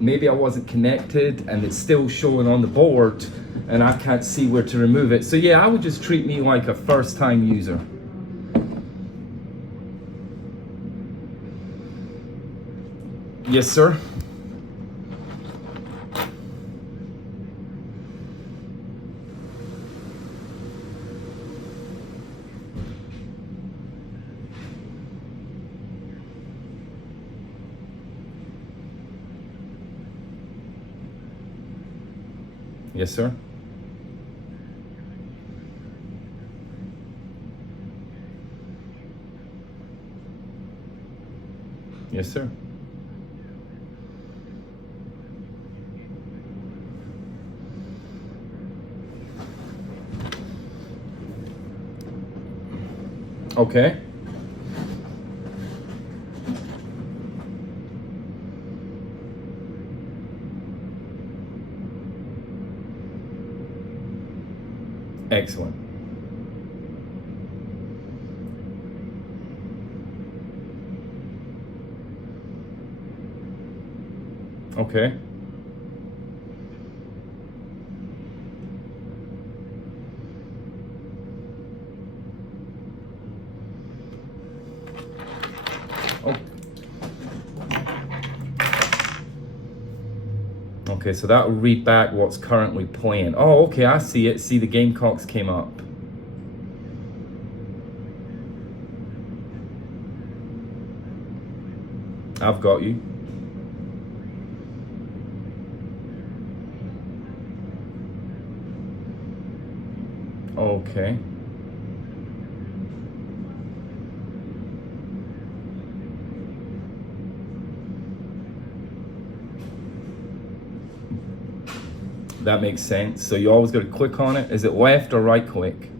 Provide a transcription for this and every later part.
maybe I wasn't connected and it's still showing on the board and I can't see where to remove it. So yeah, I would just treat me like a first-time user. Yes, sir. Yes, sir. Yes, sir. Okay. Excellent. Okay. Oh. Okay, so that will read back what's currently playing. Oh, okay, I see it. See, the Gamecocks came up. I've got you. Okay. That makes sense. So you always got to click on it. Is it left or right click?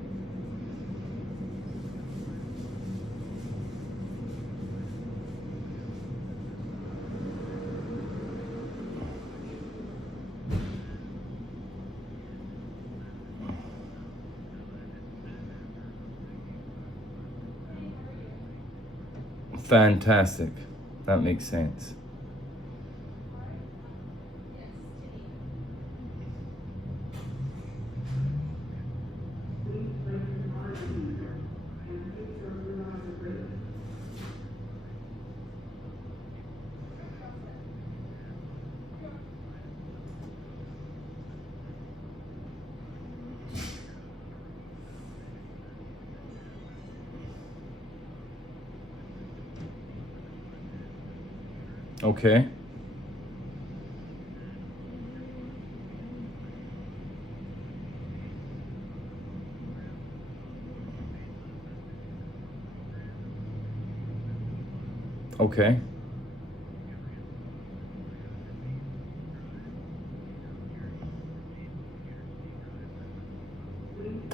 Fantastic. That makes sense. Okay. Okay.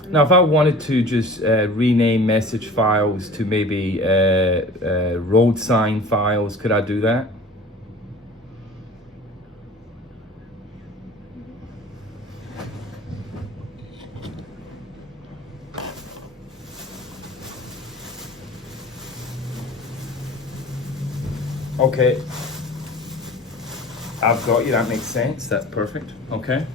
Now, if I wanted to just rename message files to maybe road sign files, could I do that? Okay. I've got you. That makes sense. That's perfect. Okay.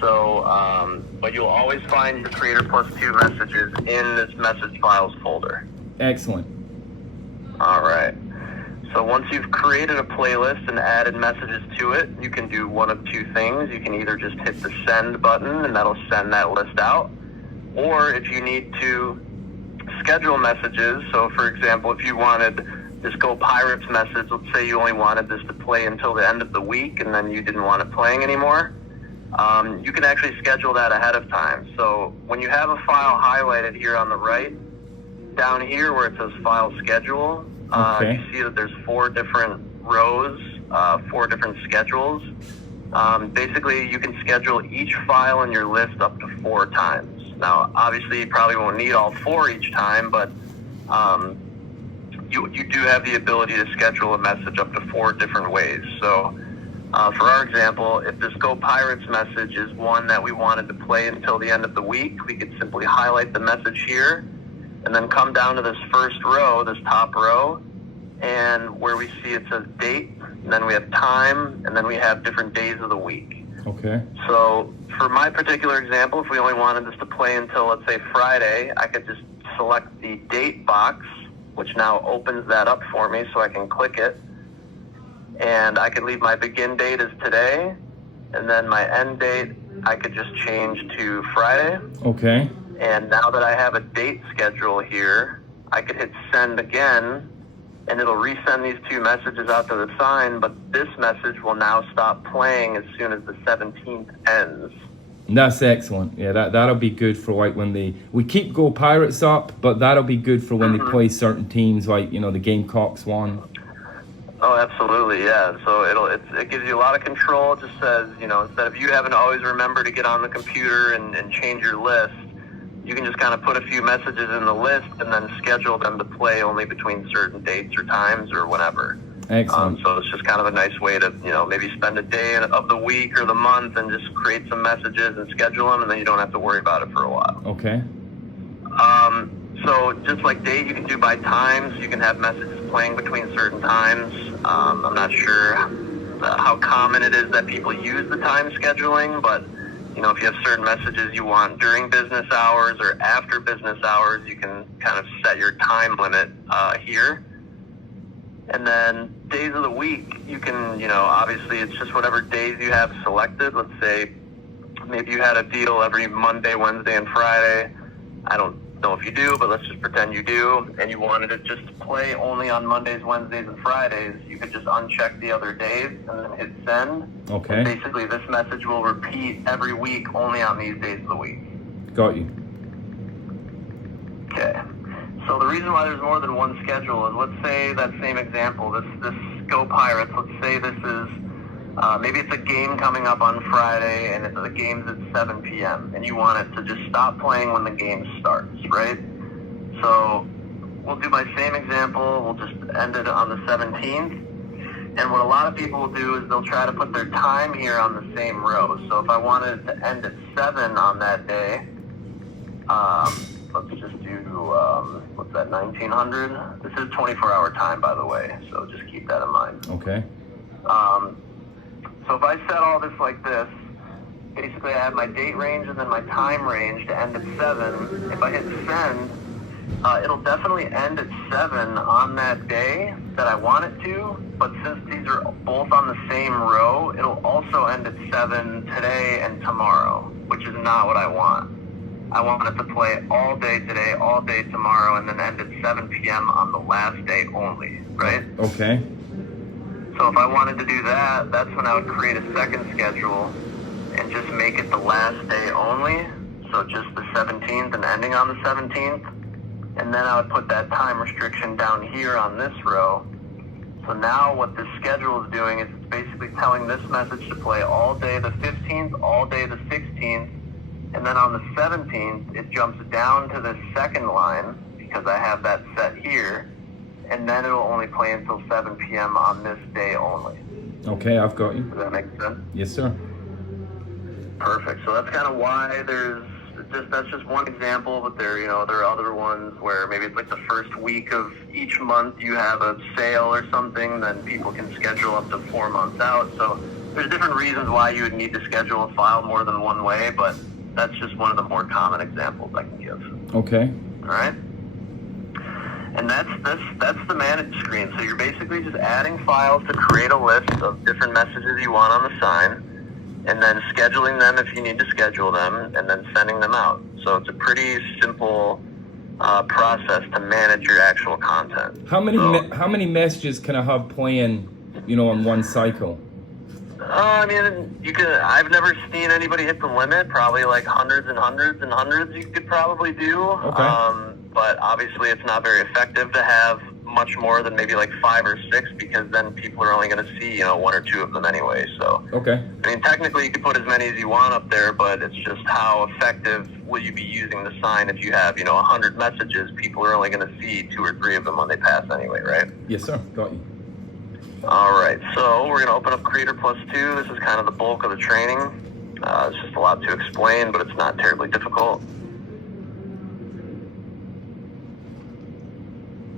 So, but you'll always find your Creator Plus 2 messages in this message files folder. Excellent. All right. So once you've created a playlist and added messages to it, you can do one of two things. You can either just hit the send button and that'll send that list out. Or if you need to schedule messages, so for example, if you wanted this Go Pirates message, let's say you only wanted this to play until the end of the week and then you didn't want it playing anymore, you can actually schedule that ahead of time. So when you have a file highlighted here on the right, down here where it says File Schedule, Okay. you see that there's 4 different rows, 4 different schedules. Basically, you can schedule each file in your list up to 4 times. Now, obviously, you probably won't need all 4 each time, but you do have the ability to schedule a message up to 4 different ways. So, for our example, if this Go Pirates message is one that we wanted to play until the end of the week, we could simply highlight the message here and then come down to this first row, this top row, and where we see it says date, and then we have time, and then we have different days of the week. Okay. So for my particular example, if we only wanted this to play until, let's say, Friday, I could just select the date box, which now opens that up for me so I can click it. And I could leave my begin date as today, and then my end date I could just change to Friday. Okay. And now that I have a date schedule here, I could hit send again, and it'll resend these 2 messages out to the sign, but this message will now stop playing as soon as the 17th ends. That's excellent. Yeah, that'll be good for like when we keep Go Pirates up, but that'll be good for when they play certain teams, like, the Gamecocks one. Oh, absolutely, yeah. So it gives you a lot of control. It just says, instead of you having to always remember to get on the computer and change your list, you can just kind of put a few messages in the list and then schedule them to play only between certain dates or times or whenever. Excellent. So it's just kind of a nice way to, maybe spend a day of the week or the month and just create some messages and schedule them, and then you don't have to worry about it for a while. Okay. So just like date, you can do by times. You can have messages playing between certain times. I'm not sure how common it is that people use the time scheduling, but if you have certain messages you want during business hours or after business hours, you can kind of set your time limit here. And then days of the week, you can, obviously it's just whatever days you have selected. Let's say maybe you had a deal every Monday, Wednesday, and Friday. I don't know if you do, but let's just pretend you do, and you wanted it just to play only on Mondays, Wednesdays, and Fridays. You could just uncheck the other days and then hit send. Okay. And basically, this message will repeat every week only on these days of the week. Got you. Okay. So the reason why there's more than one schedule is, let's say that same example, this Go Pirates, let's say this is, maybe it's a game coming up on Friday, and the game's at 7 p.m., and you want it to just stop playing when the game starts, right? So we'll do my same example. We'll just end it on the 17th. And what a lot of people will do is they'll try to put their time here on the same row. So if I wanted it to end at 7 on that day, let's just do, what's that, 1900? This is 24-hour time, by the way, so just keep that in mind. Okay. So if I set all this like this, basically I have my date range and then my time range to end at 7. If I hit send, it'll definitely end at 7 on that day that I want it to, but since these are both on the same row, it'll also end at 7 today and tomorrow, which is not what I want. I want it to play all day today, all day tomorrow, and then end at 7 p.m. on the last day only, right? Okay. So if I wanted to do that, that's when I would create a second schedule and just make it the last day only. So just the 17th and ending on the 17th. And then I would put that time restriction down here on this row. So now what this schedule is doing is it's basically telling this message to play all day the 15th, all day the 16th. And then on the 17th, it jumps down to the second line because I have that set here. And then it'll only play until 7 p.m. on this day only. Okay, I've got you. Does that make sense? Yes, sir. Perfect. So that's kind of why that's just one example, but there are other ones where maybe it's like the first week of each month you have a sale or something, then people can schedule up to 4 months out. So there's different reasons why you would need to schedule a file more than one way, but that's just one of the more common examples I can give. Okay. All right. And that's the manage screen. So you're basically just adding files to create a list of different messages you want on the sign, and then scheduling them if you need to schedule them, and then sending them out. So it's a pretty simple process to manage your actual content. How many messages can I have playing, on one cycle? I mean, I've never seen anybody hit the limit. Probably like hundreds and hundreds and hundreds you could probably do. Okay. But obviously it's not very effective to have much more than maybe like 5 or 6, because then people are only going to see, 1 or 2 of them anyway. So, Okay. I mean, technically you could put as many as you want up there, but it's just how effective will you be using the sign if you have, 100 messages, people are only going to see 2 or 3 of them when they pass anyway, right? Yes, sir. Got you. All right, so we're going to open up Creator Plus 2. This is kind of the bulk of the training. It's just a lot to explain, but it's not terribly difficult.